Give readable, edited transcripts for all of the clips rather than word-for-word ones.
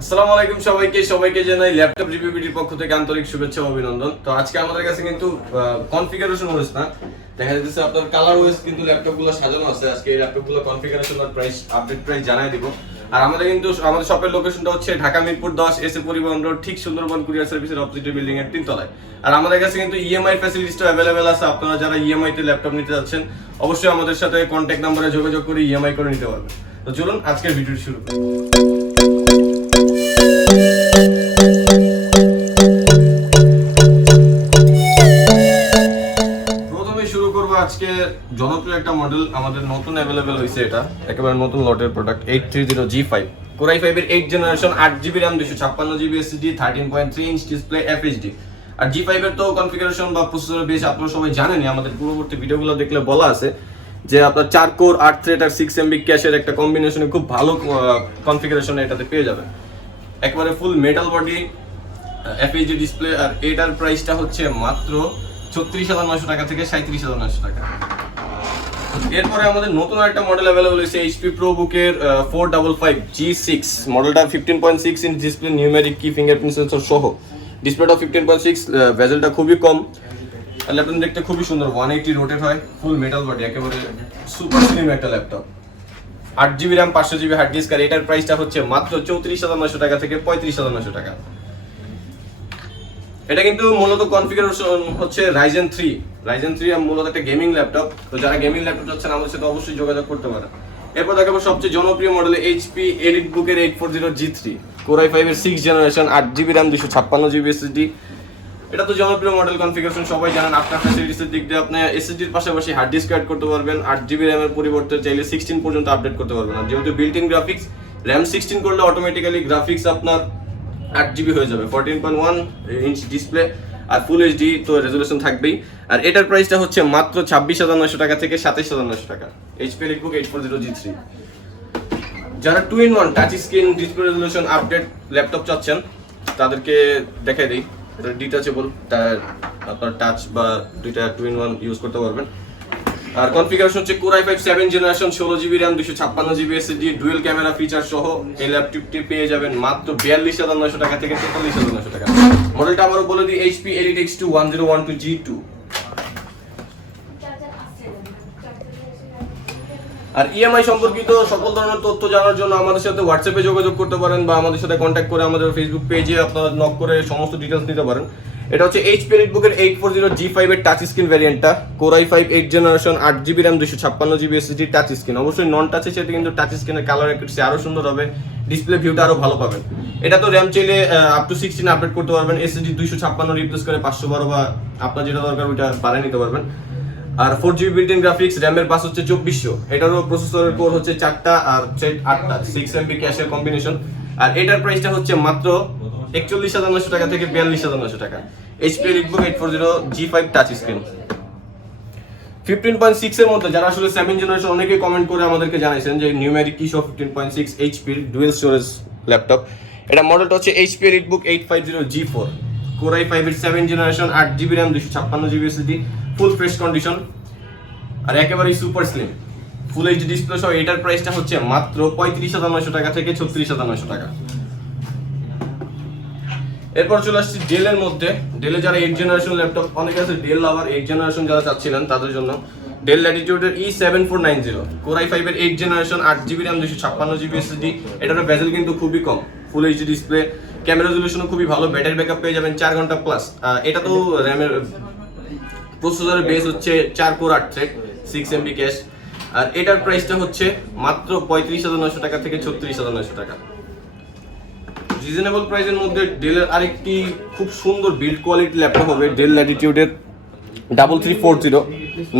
আসসালামু আলাইকুম সবাইকে জানাই ল্যাপটপ রিভিউ ভিডিওর পক্ষ থেকে আন্তরিক শুভেচ্ছা ও অভিনন্দন। তো আজকে আমাদের কাছে কিন্তু কনফিগারেশন ওয়েস না, দেখা যাচ্ছে আপনার কালার ওয়েস কিন্তু ল্যাপটপগুলো সাজানো আছে। আজকে এই ল্যাপটপগুলো কনফিগারেশন আর প্রাইস আপডেট প্রাইস জানাই দিব। আর আমাদের শপের লোকেশনটা হচ্ছে ঢাকা মিরপুর 10 এসএ পরিবহন রোড, ঠিক সুন্দরবন কুরিয়ার সার্ভিসের অপোজিট বিল্ডিং এর 3 তলায়। আর আমাদের কাছে কিন্তু ইএমআই ফ্যাসিলিটিসটা अवेलेबल আছে। আপনারা যারা ইএমআই তে ল্যাপটপ নিতে যাচ্ছেন অবশ্যই আমাদের সাথে কন্টাক্ট নম্বরে যোগাযোগ করে ইএমআই করে নিতে পারবেন। তো চলুন আজকের ভিডিও শুরু করি। আজকে জনপ্রিয় একটা মডেল আমাদের নতুন अवेलेबल হইছে, এটা একেবারে নতুন লটের প্রোডাক্ট 830G5 Core i5 এর 8 generation 8GB RAM 256GB SSD 13.3 inch display FHD। আর G5 এর তো কনফিগারেশন বা প্রসেসর বেশ আপনারা সবাই জানেনই, আমাদের পূর্ববর্তী ভিডিওগুলো দেখলে বলা আছে যে আপনার 4 কোর 8 থ্রেড আর 6 MB ক্যাশের একটা কম্বিনেশনে খুব ভালো কনফিগারেশন এটাতে পেয়ে যাবেন। একেবারে full metal body FHD display. আর এটার প্রাইসটা হচ্ছে মাত্র 36,900 টাকা থেকে 37,900 টাকা। এরপরে আমাদের নতুন একটা মডেল अवेलेबल হয়েছে HP ProBook এর 455G6 মডেলটা 15.6 ইঞ্চ ডিসপ্লে, নিউমেরিক কি ফিঙ্গারপ্রিন্ট সেন্সর সহ। ডিসপ্লেটা 15.6, বেজেলটা খুবই কম। ল্যাপটপ দেখতে খুবই সুন্দর, 180 রোটেট হয়, ফুল মেটাল বডি, একেবারে সুপার স্লিম একটা laptop. 8GB RAM 500GB hard disk. আর এটার প্রাইসটা হচ্ছে মাত্র 34,900 টাকা থেকে 35,900 টাকা। এটা কিন্তু মূলত কনফিগারেশন হচ্ছে Ryzen 3 মূলত একটা গেমিং ল্যাপটপ। তো যারা গেমিং ল্যাপটপ চাচ্ছেন আমাদের সাথে অবশ্যই যোগাযোগ করতে পারেন। এরপর দেখাবো সবচেয়ে জনপ্রিয় মডেল HP EliteBook এর 840G3 Core i5 এর 6 generation 8GB RAM 256GB SSD। এটা তো জনপ্রিয় মডেল, কনফিগারেশন সবাই জানেন। আপনার ফ্যাসিলিটিসের দিক দিয়ে আপনি SSD এর পাশাপাশি হার্ড ডিস্ক অ্যাড করতে পারবেন। 8GB RAM এর পরিবর্তে চাইলে 16 পর্যন্ত আপডেট করতে পারবেন। আর যেহেতু বিল্ট ইন গ্রাফিক্স, RAM 16 করলে অটোমেটিক্যালি গ্রাফিক্স আপনার 8GB হয়ে যাবে। 14.1 ইঞ্চ ডিসপ্লে আর ফুল এইচডি তো রেজোলিউশন থাকবেই। আর এটার প্রাইসটা হচ্ছে মাত্র 26,900 টাকা থেকে 27,900 টাকা। HP EliteBook 840G3। যারা 2-in-1 touch screen display resolution update laptop চাচ্ছেন তাদেরকে দেখাই দেই। এটা ডিটাচেবল, আপনার টাচ বা দুইটা 2-in-1 ইউজ করতে পারবেন। আর কনফিগারেশন হচ্ছে Core i5 7 generation 16GB RAM 256GB SSD dual camera feature সহ। এই ল্যাপটপটি পেয়ে যাবেন মাত্র 42,900 টাকা থেকে 43,900 টাকা। মডেলটা আবারও বলে দিই, HP EliteX2 1012G2। আর ইএমআই সম্পর্কিত সকল ধরনের তথ্য জানার জন্য আমাদের সাথে হোয়াটসঅ্যাপে যোগাযোগ করতে পারেন বা আমাদের সাথে কন্ট্যাক্ট করে আমাদের ফেসবুক পেজে আপনারা নক করে সমস্ত ডিটেইলস নিতে পারেন। এটা হচ্ছে HP EliteBook এর 840G5 এর টাচ স্ক্রিন ভ্যারিয়েন্টটা, Core i5 8 generation 8GB RAM 256GB SSD touch screen. অবশ্যই নন টাচে সেটা কিন্তু টাচ স্ক্রিনের কালার অ্যাকুরেসি আরো সুন্দর হবে, ডিসপ্লে ভিউটা আরো ভালো পাবেন। এটা তো RAM চাইলে আপ টু 16 আপডেট করতে পারবেন। SSD 256 রিপ্লেস করে 512 বা আপনার যেটা দরকার ওইটা বাড়িয়ে নিতে পারবেন। আর 4GB built in graphics, RAM এর পাস হচ্ছে 2400। এটারও প্রসেসরের কোর হচ্ছে 4টা আর 8টা 6 MB ক্যাশের কম্বিনেশন। আর এটার প্রাইসটা হচ্ছে মাত্র 41,900 টাকা থেকে 42,900 টাকা। HP EliteBook 840G5 touch screen 15.6 এর মধ্যে। যারা আসলে 7 জেনারেশন অনেকেই কমেন্ট করে আমাদেরকে জানাইছেন যে নিউমেরিক কি সহ 15.6 HP ডুয়াল স্টোরেজ ল্যাপটপ। এটা মডেলটা হচ্ছে HP EliteBook 850G4 Core i5 এর 7 generation 8GB RAM 256GB SSD full fresh condition আর একেবারে super slim full HD display সহ। এটার প্রাইসটা হচ্ছে মাত্র 35,900 টাকা থেকে 36,900 টাকা। এরপর চলে আসছি ডেল এর মধ্যে। ডেলে যারা 8 জেনারেশন ল্যাপটপ, অনেকে আছে ডেল আবার 8 জেনারেশন যারা চাচ্ছিলেন তাদের জন্য ডেল ল্যাটিটিউড এর E7490 Core i5 এর 8 generation 8GB RAM 256GB SSD। এটার বেজেল কিন্তু খুবই কম, ফুল এইচডি ডিসপ্লে, ক্যামেরা রেজোলিউশনও খুবই ভালো, ব্যাটারি ব্যাকআপ পেয়ে যাবেন 4 ঘন্টা প্লাস। এটা তো র্যামের প্রসেসরের বেস হচ্ছে 4 কোর 8 থ্রেড 6 MB ক্যাশ। আর এটার প্রাইসটা হচ্ছে মাত্র 35,900 টাকা থেকে 36,900 টাকা। রিজনেবল প্রাইসের মধ্যে ডেলের আরেকটি খুব সুন্দর বিল্ড কোয়ালিটি ল্যাপটপ হবে ডেল ল্যাটিটিউডের 3340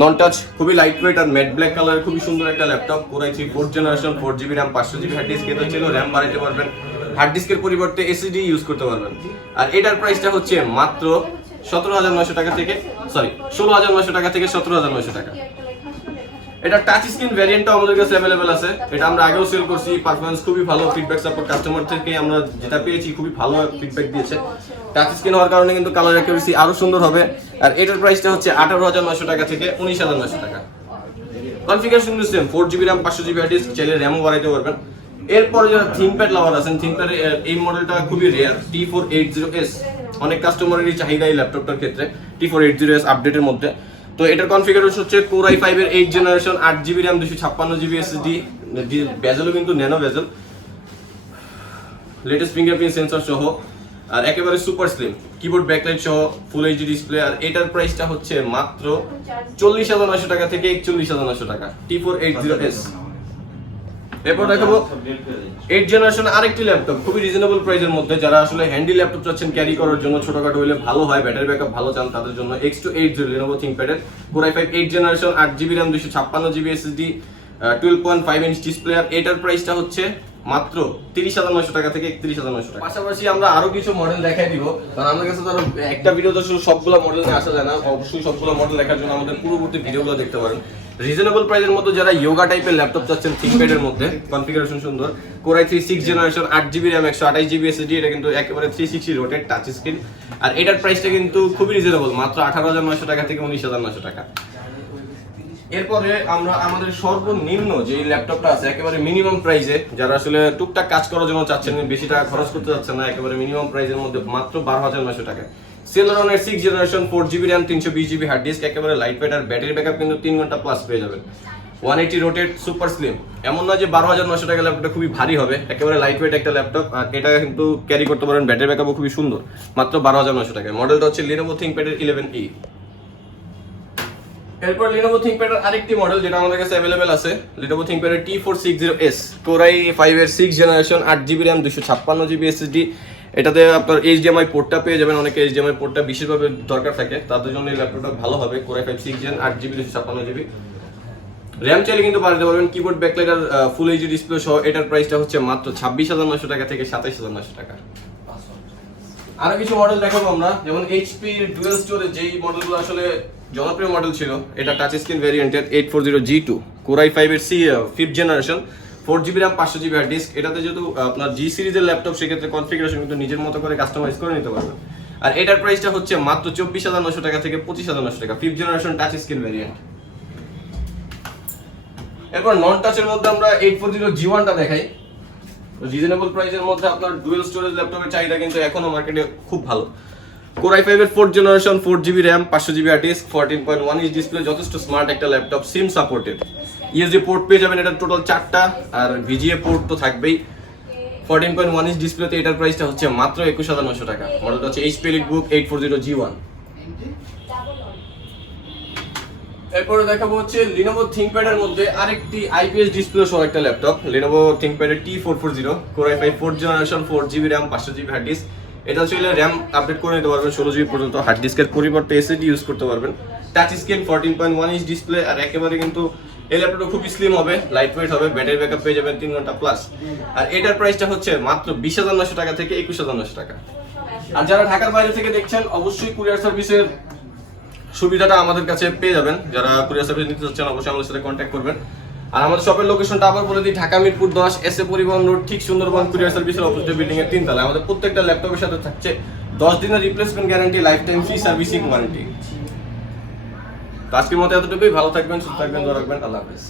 নন টাচ, খুবই লাইট ওয়েট আর ম্যাট ব্ল্যাক কালারের খুবই সুন্দর একটা laptop. Core i3 4 generation 4GB RAM 500GB hard disk. এতে ছিল RAM বাড়াতে পারবেন, হার্ড ডিস্কের পরিবর্তে SSD ইউজ করতে পারবেন। আর এটার প্রাইসটা হচ্ছে মাত্র 16,900 টাকা থেকে 17,900 টাকা। এটা টাচ স্ক্রিন ভ্যারিয়েন্টটা আমাদের কাছে अवेलेबल আছে। এটা আমরা আগেও সেল করছি, পারফরম্যান্স খুবই ভালো, ফিডব্যাক সাপোর্ট কাস্টমার থেকে আমরা যেটা পেয়েছি খুবই ভালো ফিডব্যাক দিয়েছে। টাচ স্ক্রিন হওয়ার কারণে কিন্তু কালার অ্যাকুরেসি আরো সুন্দর হবে। আর এটার প্রাইসটা হচ্ছে 18,900 টাকা থেকে 19,900 টাকা। Configuration system 4GB RAM 500GB hard disk, চাইলে র্যামও বাড়াইতে পারবেন। এরপরে যারা থিংকপ্যাড লাভার আছেন, থিংকপ্যাড এই মডেলটা খুবই রেয়ার, T480S, অনেক কাস্টমারেরই চাহিদা এই ল্যাপটপটার ক্ষেত্রে T480S আপডেটের মধ্যে। তো এটার কনফিগারেশন হচ্ছে Core i5 এর 8 generation, 8GB RAM, 256GB SSD, বেজেলও কিন্তু ন্যানো বেজেল, লেটেস্ট ফিঙ্গারপ্রিন্ট সেন্সর সহ, আর একেবারে সুপার স্লিম কিবোর্ড ব্যাকলাইট সহ ফুল এইচডি ডিসপ্লে। আর এটার প্রাইসটা হচ্ছে মাত্র 40,900 টাকা থেকে 41,900 টাকা, T480S। এরপর দেখাবো 8 জেনারেশন আরেকটি ল্যাপটপ খুবই রিজনেবল প্রাইসের মধ্যে, যারা আসলে হ্যান্ডি ল্যাপটপ চাচ্ছেন ক্যারি করার জন্য, ছোটখাটো হলে ভালো হয়, ব্যাটারি ব্যাকআপ ভালো চান তাদের জন্য X280 Lenovo ThinkPad এর Core i5 8 generation, 8GB RAM, 256GB SSD, 12.5 inch display. আর এটার প্রাইসটা হচ্ছে মাত্র 30,900 টাকা থেকে 31,900 টাকা। পাশাপাশি আমরা আরো কিছু মডেল দেখাই দিব, কারণ আমাদের কাছে ধরো একটা ভিডিওতে শুধু সবগুলো মডেল নিয়ে আসা যায় না, অবশ্যই সবগুলো মডেল দেখার জন্য আমাদের পূর্ববর্তী ভিডিওগুলো দেখতে পারেন। রিজনেবল প্রাইসের মধ্যে যারা ইয়োগা টাইপের ল্যাপটপ চাচ্ছেন ThinkPad এর মধ্যে, কনফিগারেশন সুন্দর, Core i3 6 generation, 8GB RAM, 128GB SSD, এটা কিন্তু একেবারে 360 রোটেট টাচ স্ক্রিন। আর এটার প্রাইসটা কিন্তু খুবই রিজনেবল, মাত্র 18,900 টাকা থেকে 19,900 টাকা। এরপরে আমরা আমাদের সর্বনিম্ন যে ল্যাপটপটা আছে একেবারে মিনিমাম প্রাইসে, যারা আসলে টুকটাক কাজ করার জন্য চাচ্ছেন, বেশি টাকা খরচ করতে চাচ্ছেন না, একেবারে মিনিমাম প্রাইসের মধ্যে মাত্র 12,900 টাকা, Celeron'ের 6 জেনারেশন, 4GB RAM, 320GB hard disk, একেবারে লাইট ওয়েট, আর ব্যাটারি ব্যাকআপ কিন্তু 3 ঘন্টা প্লাস পেয়ে যাবেন, 180 রোটেট সুপার স্লিম। এমন না যে 12,900 টাকা ল্যাপটপটা খুবই ভারী হবে, একেবারে লাইট ওয়েট একটা ল্যাপটপ, আর এটা কিন্তু ক্যারি করতে পারেন, ব্যাটারি ব্যাকআপও খুবই সুন্দর, মাত্র 12,900 টাকা। মডেলটা হচ্ছে Lenovo ThinkPad এর 11E। এরপর Lenovo ThinkPad এর আরেকটি মডেল যেটা আমাদের কাছে अवेलेबल আছে, Lenovo ThinkPad এর T460S, Core i5 এর 6 generation, 8GB RAM, 256GB SSD, এটাতে আপনার HDMI পোর্টটা পেয়ে যাবেন, অনেকে HDMI পোর্টটা বিশেষভাবে দরকার থাকে, তাদের জন্য এই ল্যাপটপটা ভালো হবে। Core i5 6 Gen, 8GB, 256GB, RAM চাইলে কিন্তু বাড়াতে পারবেন, কিবোর্ড ব্যাকলাইট আর ফুল এইচডি ডিসপ্লে সহ। এটার প্রাইসটা হচ্ছে মাত্র 26,900 টাকা থেকে 27,900 টাকা। আরো কিছু মডেল দেখাবো আমরা, যেমন HP ডুয়াল স্টোরেজ, যেই মডেলগুলো আসলে জনপ্রিয় মডেল ছিল, এটা touch screen ভ্যারিয়েন্টের 840G2, Core i5 এর 5th generation, 4GB RAM, 500GB hard disk. এটাতে যেহেতু আপনার G সিরিজের ল্যাপটপ, সেক্ষেত্রে কনফিগারেশন কিন্তু নিজের মতো করে কাস্টমাইজ করে নিতে পারবেন। আর এটার প্রাইসটা হচ্ছে মাত্র 24,900 টাকা থেকে 25,900 টাকা, 5th generation touch screen variant. এরপর নন টাচের মধ্যে আমরা 840G1টা দেখাই। রিজনেবল প্রাইসের মধ্যে আপনার ডুয়াল স্টোরেজ ল্যাপটপের চাহিদা কিন্তু এখনো মার্কেটে খুব ভালো। Core i5 এর 4th generation, 4GB RAM, 500GB hard disk, 14.1 inch display, যথেষ্ট স্মার্ট একটা laptop, SIM supported, USB port পেয়ে যাবেন এটা টোটাল 4টা, আর VGA পোর্ট তো থাকবেই। 14.1 ইঞ্চ ডিসপ্লেতে এটার প্রাইসটা হচ্ছে মাত্র 21,900 টাকা। মডেলটা হচ্ছে HP EliteBook 840G1। এরপরে দেখাবো হচ্ছে Lenovo ThinkPad এর মধ্যে আরেকটি IPS ডিসপ্লে সহ একটা ল্যাপটপ, Lenovo ThinkPad এর T440, Core i5 4th generation, 4GB RAM, 500GB hard disk. এটা চাইলে RAM আপডেট করে নিতে পারবেন 16GB পর্যন্ত, হার্ড ডিস্কের পরিবর্তে SSD ইউজ করতে পারবেন, টাচ স্ক্রিন, 14.1 ইঞ্চ ডিসপ্লে। আর একেবারে কিন্তু এই ল্যাপটপটা খুবই স্লিম হবে, লাইট ওয়েট হবে, ব্যাটারি ব্যাকআপ পেয়ে যাবেন 3 ঘন্টা প্লাস। আর এটার প্রাইসটা হচ্ছে মাত্র 20,900 টাকা থেকে 21,900 টাকা। আর যারা ঢাকার বাইরে থেকে দেখছেন, অবশ্যই কুরিয়ার সার্ভিসের সুবিধাটা আমাদের কাছে পেয়ে যাবেন। যারা কুরিয়ার সার্ভিস নিতে চাচ্ছেন অবশ্যই আমাদের সাথে কন্ট্যাক্ট করবেন। আর আমাদের শপের লোকেশনটা আবার বলে দিই, ঢাকা মিরপুর 10 এসএ পরিবহন রোড, ঠিক সুন্দরবন কুরিয়ার সার্ভিসের অপোজিট বিল্ডিং এর 3 তলায়। আমাদের প্রত্যেকটা ল্যাপটপের সাথে থাকছে 10 দিনের replacement guarantee, life time free servicing warranty. আজকের মতো এতটুকুই, ভালো থাকবেন, সুস্থ থাকবেন, দোয়া রাখবেন, আল্লাহ হাফেজ।